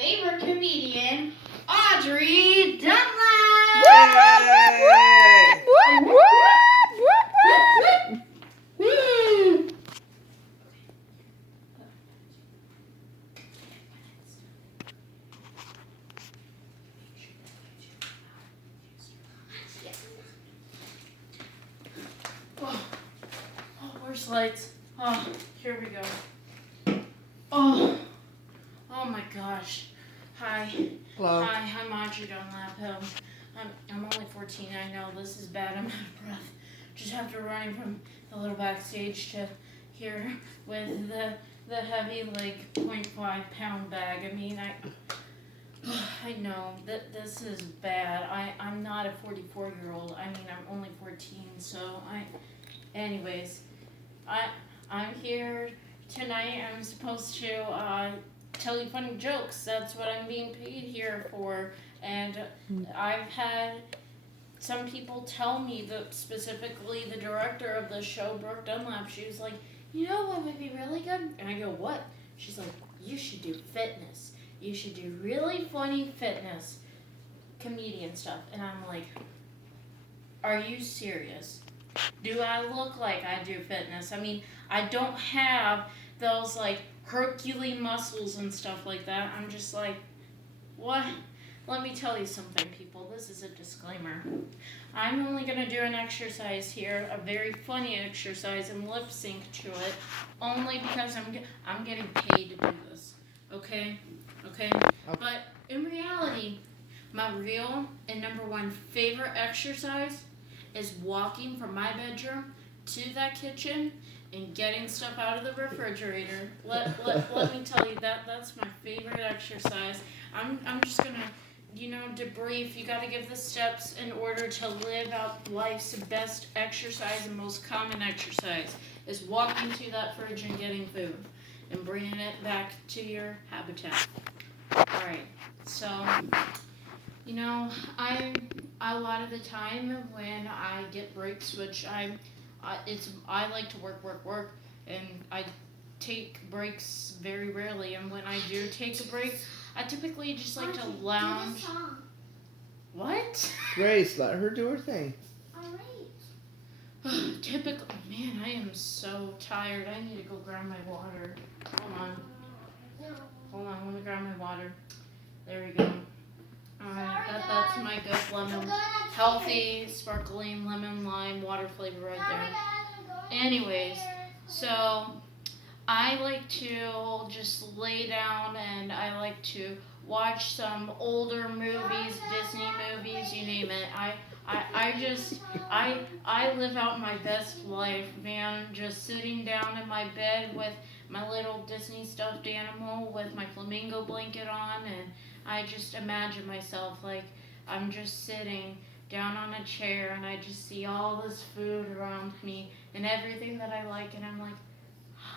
favorite comedian, Audrey Dunlap. Woo! Oh, where's lights? Oh, here we go. Oh my gosh. Hi. Hello. Hi, I'm Audrey Dunlap. I'm only 14. I know this is bad. I'm out of breath. Just after running from the little backstage to here with the heavy, like, 0.5 pound bag. I mean, I know that this is bad. I'm not a 44-year-old. I mean, I'm only 14. So anyways, I'm here tonight. I'm supposed to tell you funny jokes. That's what I'm being paid here for. And I've had some people tell me that specifically the director of the show, Brooke Dunlap, she was like, you know what would be really good? And I go, what? She's like, you should do fitness. You should do really funny fitness comedian stuff. And I'm like, are you serious? Do I look like I do fitness? I mean, I don't have those like Herculean muscles and stuff like that. I'm just like, what? Let me tell you something, people. This is a disclaimer. I'm only going to do an exercise here, a very funny exercise, and lip sync to it, only because I'm getting paid to do this. Okay? But in reality, my real and number one favorite exercise is walking from my bedroom to that kitchen and getting stuff out of the refrigerator. Let me tell you, that's my favorite exercise. I'm just gonna, debrief. You gotta give the steps in order to live out life's best exercise and most common exercise is walking to that fridge and getting food and bringing it back to your habitat. Alright, so, a lot of the time when I get breaks, which I like to work, and I take breaks very rarely. And when I do take a break, I typically just like to lounge. What? Grace, let her do her thing. Alright. Typically, man, I am so tired. I need to go grab my water. Hold on, let me grab my water. There we go. Alright, that's my good lemon, healthy, sparkling lemon lime water flavor right there. Anyways, so I like to just lay down and I like to watch some older movies, Disney movies, you name it. I live out my best life, man. Just sitting down in my bed with my little Disney stuffed animal with my flamingo blanket on, and I just imagine myself like I'm just sitting down on a chair and I just see all this food around me and everything that I like, and I'm like,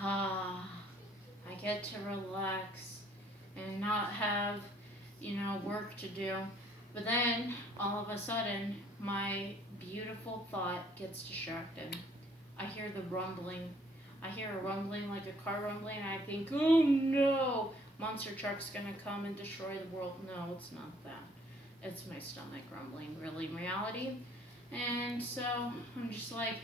I get to relax and not have, work to do. But then, all of a sudden, my beautiful thought gets distracted. I hear the rumbling. I hear a rumbling like a car rumbling, and I think, oh no, monster truck's gonna come and destroy the world. No, it's not that. It's my stomach rumbling, really, in reality. And so, I'm just like,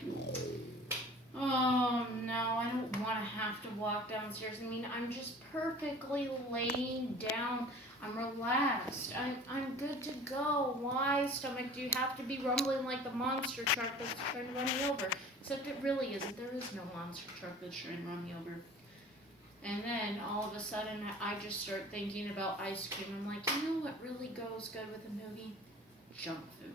oh no, I don't want to have to walk downstairs. I mean, I'm just perfectly laying down. I'm relaxed. I'm good to go. Why, stomach, do you have to be rumbling like the monster truck that's trying to run me over? Except it really isn't. There is no monster truck that's trying to run me over. And then all of a sudden, I just start thinking about ice cream. I'm like, you know what really goes good with a movie? Junk food.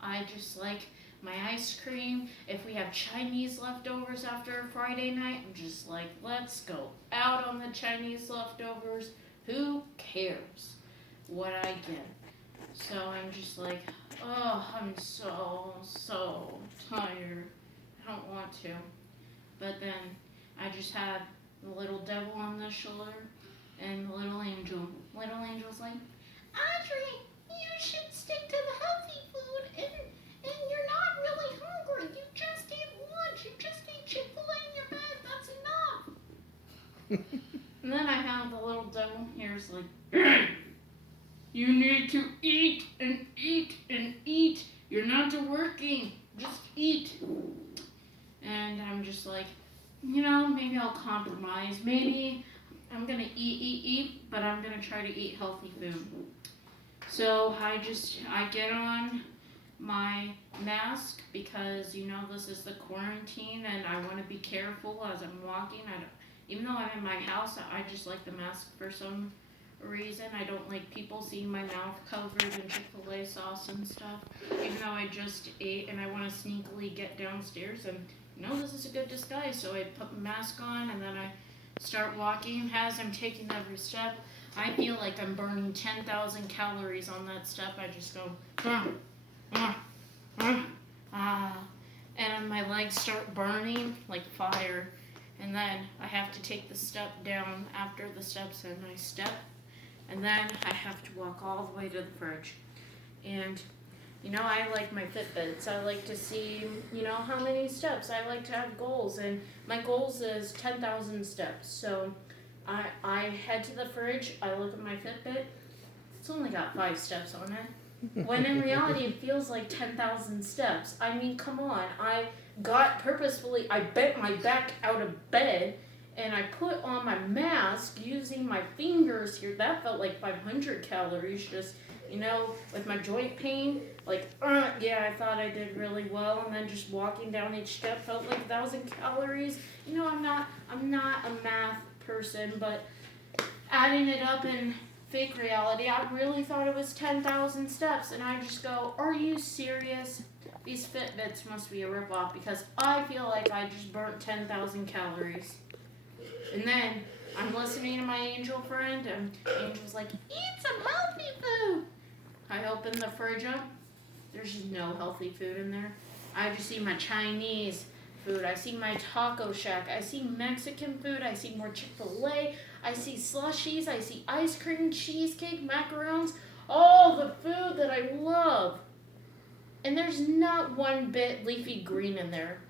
I just like my ice cream. If we have Chinese leftovers after a Friday night, I'm just like, let's go out on the Chinese leftovers. Who cares what I get? So I'm just like, oh, I'm so tired. I don't want to. But then I just have the little devil on the shoulder and the little angel. Little angel's like, Audrey, you should stick to the healthy food and you're not really hungry. You just ate lunch. You just ate Chick-fil-A in your bed. That's enough. And then I have the little devil here's like, You need to eat and eat and eat. You're not working. Just eat. And I'm just like, maybe I'll compromise. Maybe I'm gonna eat, but I'm gonna try to eat healthy food. So I get on my mask because this is the quarantine and I want to be careful as I'm walking. Even though I'm in my house, I just like the mask for some reason. I don't like people seeing my mouth covered in Chick-fil-A sauce and stuff. Even though I just ate and I want to sneakily get downstairs and this is a good disguise. So I put my mask on and then I start walking. As I'm taking every step, I feel like I'm burning 10,000 calories on that step. I just go, and my legs start burning like fire. And then I have to take the step down after the steps, and I step, and then I have to walk all the way to the fridge. And I like my Fitbits. I like to see, how many steps. I like to have goals, and my goals is 10,000 steps. So I head to the fridge, I look at my Fitbit, it's only got 5 steps on it. When in reality, it feels like 10,000 steps. I mean, come on. I bent my back out of bed, and I put on my mask using my fingers here. That felt like 500 calories just, with my joint pain. I thought I did really well, and then just walking down each step felt like 1,000 calories. I'm not a math person, but adding it up in fake reality, I really thought it was 10,000 steps, and I just go, are you serious? These Fitbits must be a ripoff because I feel like I just burnt 10,000 calories. And then I'm listening to my angel friend, and Angel's like, eat some healthy food. I open the fridge up. There's just no healthy food in there. I just see my Chinese food. I see my taco shack. I see Mexican food. I see more Chick-fil-A. I see slushies. I see ice cream, cheesecake, macarons. All the food that I love. And there's not one bit leafy green in there.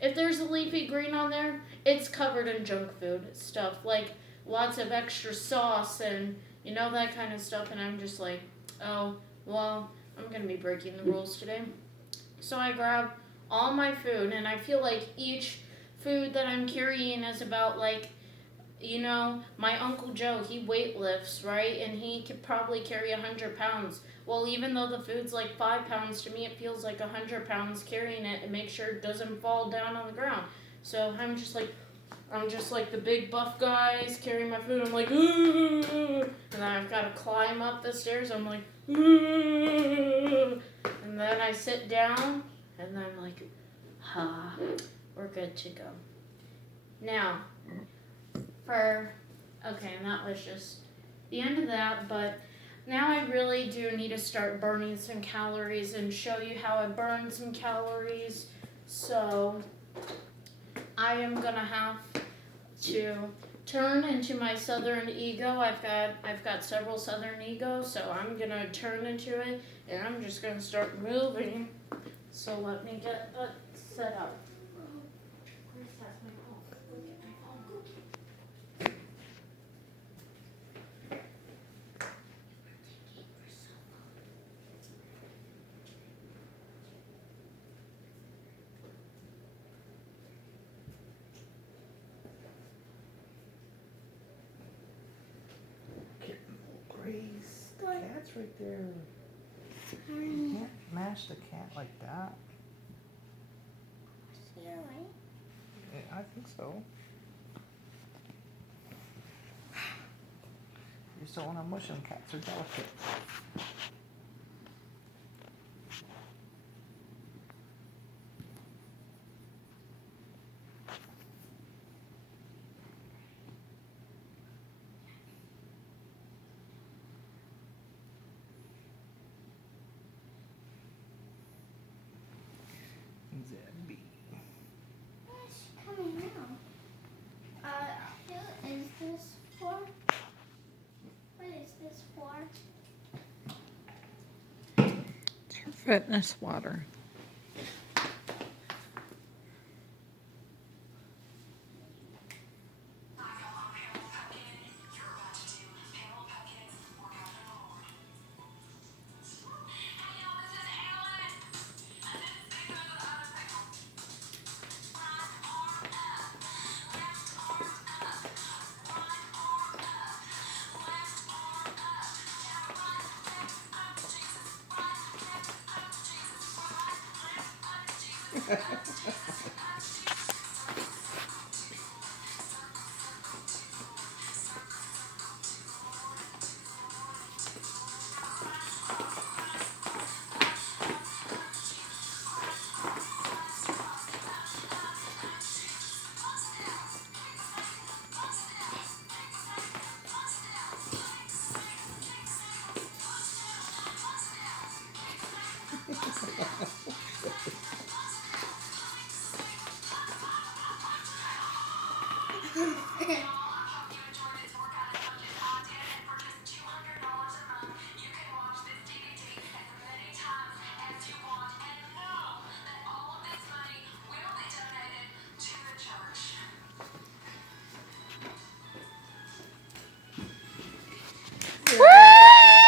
If there's a leafy green on there, it's covered in junk food stuff. Like lots of extra sauce and that kind of stuff. And I'm just like, oh, well, I'm going to be breaking the rules today. So I grab all my food, and I feel like each food that I'm carrying is about my Uncle Joe, he weightlifts, right? And he could probably carry 100 pounds. Well, even though the food's like 5 pounds, to me it feels like 100 pounds carrying it and make sure it doesn't fall down on the ground. So I'm just like the big buff guys carrying my food. I'm like, ooh, and then I've got to climb up the stairs. I'm like, ooh, and then I sit down, and then I'm like, we're good to go. Now, and that was just the end of that, but now I really do need to start burning some calories and show you how I burn some calories. So I am gonna have to turn into my southern ego. I've got several southern egos, so I'm gonna turn into it, and I'm just gonna start moving. So let me get that set up. Where's that? My phone. Look at my phone. Grace, the cat's right there. You can't mash the cat like that. You're right. Yeah, I think so. You just don't want to mush them. Cats are delicate. Zebby. What's coming now? Who is this for? What is this for? It's her fitness water.